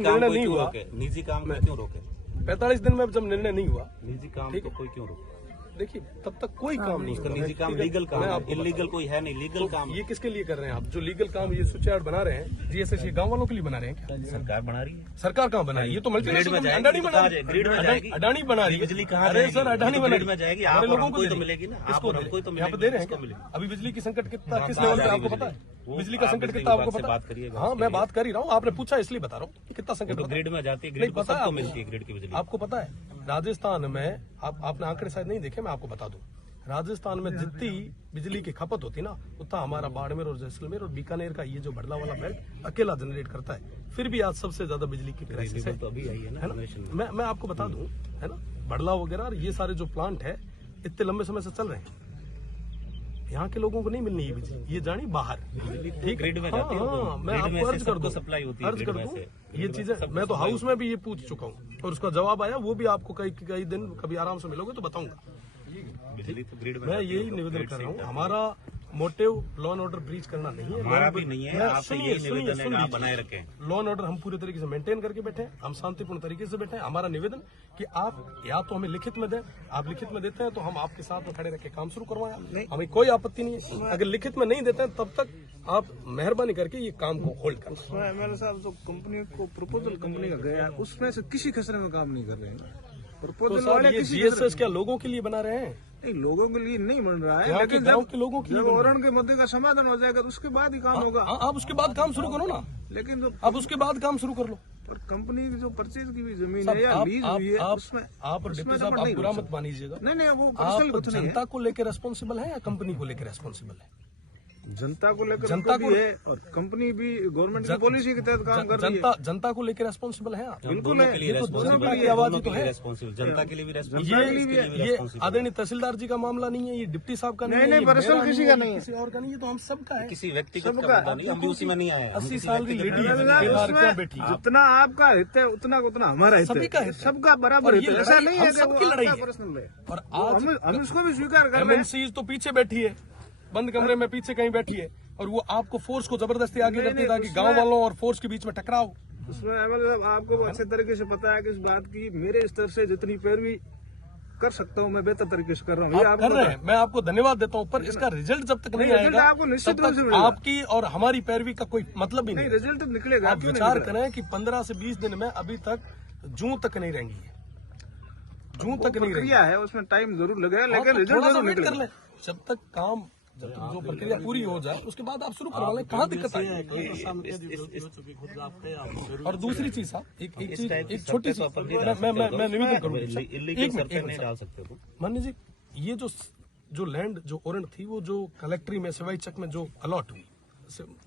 निर्णय नहीं हुआ, निजी काम को क्यों रोके? 45 दिन में जब निर्णय नहीं हुआ, निजी काम को कोई क्यों रोके? देखिए तब तक कोई काम नहीं उसका हुआ। निजी काम लीगल काम है, इलीगल कोई है नहीं, लीगल काम। ये किसके लिए कर रहे हैं आप? जो लीगल काम ये स्विच यार्ड बना रहे हैं, जीएसएस गांव वालों के लिए बना रहे हैं क्या? सरकार बना रही है। सरकार कहाँ बना रही है? ये तो मल्टीनेशनल अडानी बना रही है। ग्रिड में जाएगी, अडानी बना रही है। बिजली कहाँ अरे सर, अडानी बना ग्रिड में जाएगी, आप हमारे लोगों को को तो मिलेगी ना, किसको कोई तो यहाँ पे दे रहे हैं क्या? अभी बिजली की संकट कितना किस लेवल पे आपको पता है? बिजली का संकट कितना आपको पता है? हाँ, मैं बात कर ही रहा हूँ, आपने पूछा इसलिए बता रहा हूँ कितना संकट। ग्रिड में जाती है, ग्रिड को सबको मिलती है ग्रिड की बिजली। आपको पता है राजस्थान में, आपने आंकड़े शायद नहीं देखे, मैं आपको बता दूं, राजस्थान में जितनी बिजली की खपत होती ना, उतना हमारा बाड़मेर और जैसलमेर और बीकानेर का ये जो बड़ला वाला बेल्ट अकेला जनरेट करता है। फिर भी आज सबसे ज्यादा बिजली की क्राइसिस है। तो अभी आई है ना। मैं आपको बता दूं, है ना, बड़ला वगैरह ये सारे जो प्लांट है इतने लंबे समय से चल रहे हैं। यहाँ के लोगों को नहीं मिलनी है बिजली, ये जानी बाहर। ठीक, ग्रिड में हाँ, जाती है, हाँ, मैं आपको अर्ज कर दूं, सप्लाई होती है अर्ज कर ग्रिड में दूं से। ये चीजें। मैं तो हाउस में भी ये पूछ चुका हूँ और उसका जवाब आया, वो भी आपको कई दिन कभी आराम से मिलोगे तो बताऊंगा। बिजली तो ग्रिड में मैं यही निवेदन कर रहा हूँ, हमारा motive law and order breach करना नहीं है। हमारा भी नहीं है, आपसे यही निवेदन है, आप बनाए रखें। लॉ एंड ऑर्डर हम पूरे तरीके से मेंटेन करके बैठे हैं, हम शांतिपूर्ण तरीके से बैठे हैं। हमारा निवेदन कि आप या तो हमें लिखित में दें, आप लिखित में देते हैं तो हम आपके साथ में खड़े रख के काम शुरू करवाएं, हमें कोई आपत्ति नहीं है। अगर लिखित में नहीं देते हैं तब तक आप मेहरबानी करके ये काम को होल्ड करें। एमएलए साहब, जो कंपनी को प्रपोजल कंपनी का गया है उसमें से किसी खसरे में काम नहीं कर रहे हैं। तो सर ये जीएसएस क्या लोगों के लिए बना रहे हैं? नहीं, लोगों के लिए नहीं बन रहा है, यहाँ के लेकिन गांव के लोगों के लिए जब औरण के मुद्दे का समाधान हो जाएगा तो उसके बाद ही काम होगा। आप उसके बाद काम शुरू करो ना, लेकिन जो आप उसके बाद काम शुरू कर लो। पर कंपनी की जो परचेज की भी जमीन है या लीज हुई है उसमें आप डिप्टी साहब आप बुरा मत मानिएगा, नहीं वो आप पर्सनल कुछ नहीं है। जनता को लेकर रेस्पॉन्सिबल है या कंपनी को लेकर रेस्पॉन्सिबल है? जनता को लेकर जनता को है और कंपनी भी गवर्नमेंट की पॉलिसी के तहत काम कर रही है। जनता को लेकर रेस्पॉन्सिबल है आप? बिल्कुल है, जनता की आवाज ही तो है। जनता के लिए भी रेस्पॉन्सिबल। ये आदरणीय तहसीलदार जी का मामला नहीं है, ये डिप्टी साहब का नहीं है, नहीं, पर्सनल किसी का नहीं है, किसी और का नहीं है, तो हम सबका है। किसी व्यक्तिगत का मुद्दा नहीं, हम भी उसी में नहीं आए। 80 साल की लेडी क्या बैठी है, जितना आपका हित है उतना हमारा हित है, सभी का हित है। सबका बराबर हित है। ऐसा नहीं है हम सबकी लड़ाई है। पर्सनल है और आज हम इसको भी स्वीकार कर रहे हैं। एमएनसी तो पीछे बैठी है, बंद कमरे में पीछे कहीं बैठी है, और वो आपको फोर्स को जबरदस्ती आगे करती है ताकि गांव वालों और फोर्स के बीच में टकराव। उसमें मतलब आपको अच्छे तरीके से पता है कि इस बात की मेरे स्तर से जितनी पैरवी कर सकता हूँ मैं बेहतर तरीके से कर रहा हूँ। आप कर रहे हैं, मैं आपको धन्यवाद देता हूँ, पर इसका रिजल्ट जब तक नहीं आएगा आपको निश्चित रूप से तब तक आपकी और हमारी पैरवी का कोई मतलब ही नहीं। रिजल्ट निकलेगा। आप विचार करें कि 15 से 20 दिन में अभी तक जून तक नहीं रहेंगी, जून तक नहीं रहेगी है, उसमें टाइम जरूर लगेगा, लेकिन रिजल्ट जरूर निकलेगा। जब तक काम, जब तक जो प्रक्रिया पूरी हो जाए उसके बाद आप शुरू करवा लें, कहाँ दिक्कत है? और दूसरी चीज साहब, एक छोटी सी मैं निवेदन करूंगा, एक मिनट डाल सकते हो। मान्य जी, ये जो लैंड जो ओरण थी वो जो कलेक्ट्री में सिवाई चक में जो अलॉट हुई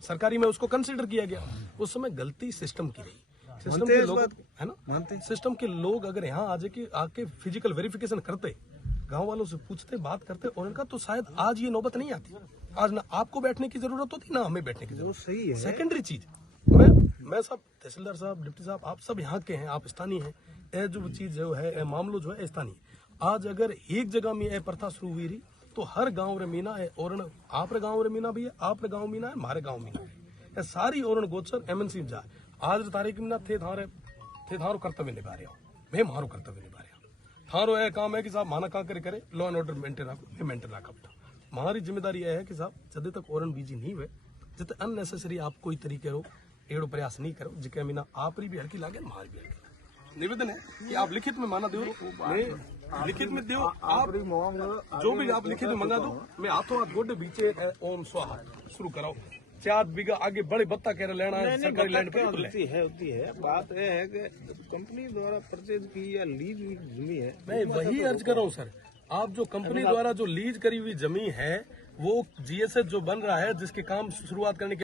सरकारी में, उसको कंसिडर किया गया, उस समय गलती सिस्टम की रही। सिस्टम के लोग है ना, सिस्टम के लोग अगर यहाँ आके फिजिकल वेरिफिकेशन करते, गांव वालों से पूछते, बात करते और उनका, तो शायद आज ये नौबत नहीं आती। आज ना आपको बैठने की जरूरत होती, ना हमें बैठने की जरूरत। सही है। सेकेंडरी चीज, मैं सब तहसीलदार साहब, डिप्टी साहब, आप सब यहाँ के हैं, आप स्थानीय हैं। यह जो चीज जो है, मामलो जो है स्थानीय। आज अगर एक जगह में यह प्रथा शुरू हुई रही तो हर गाँव रे मीना है, और आप गाँव रे मीना भी है, आप गाँव मीना है, हमारे गाँव मीना है, सारी और गोचर एमएनसी जाए। आज तारीख में ना थे थारो कर्तव्य निभा रहे हो, मैं मारो कर्तव्य निभा रहे हो। थारो यह काम है कि साहब माना का करे लॉ एंड ऑर्डर मेंटेन रखा बेटा। हमारी जिम्मेदारी यह है कि साहब जब तक औरन बीजी नहीं हुए, जब अननेसेसरी आप कोई तरीके रो एड़ो प्रयास नहीं करो, जिके मीना आप भी हल्की लागे, हमारी भी हल्की। निवेदन है कि आप लिखित में माना दो, लिखित में दो, आप जो भी आप लिखित में मंगा दो, मैं हाथों हाथ गोडे बीचे ओम स्वाहा शुरू कराओ। 4 बीघा आगे बड़े बत्ता कह रहे लेना है सरकारी लैंड पे होती है। बात यह है कि कंपनी द्वारा परचेज की या लीज हुई जमीन है, मैं वही अर्ज कर रहा हूँ सर। आप जो कंपनी द्वारा जो लीज करी हुई जमीन है, वो जीएसएस जो बन रहा है, जिसके काम शुरुआत करने के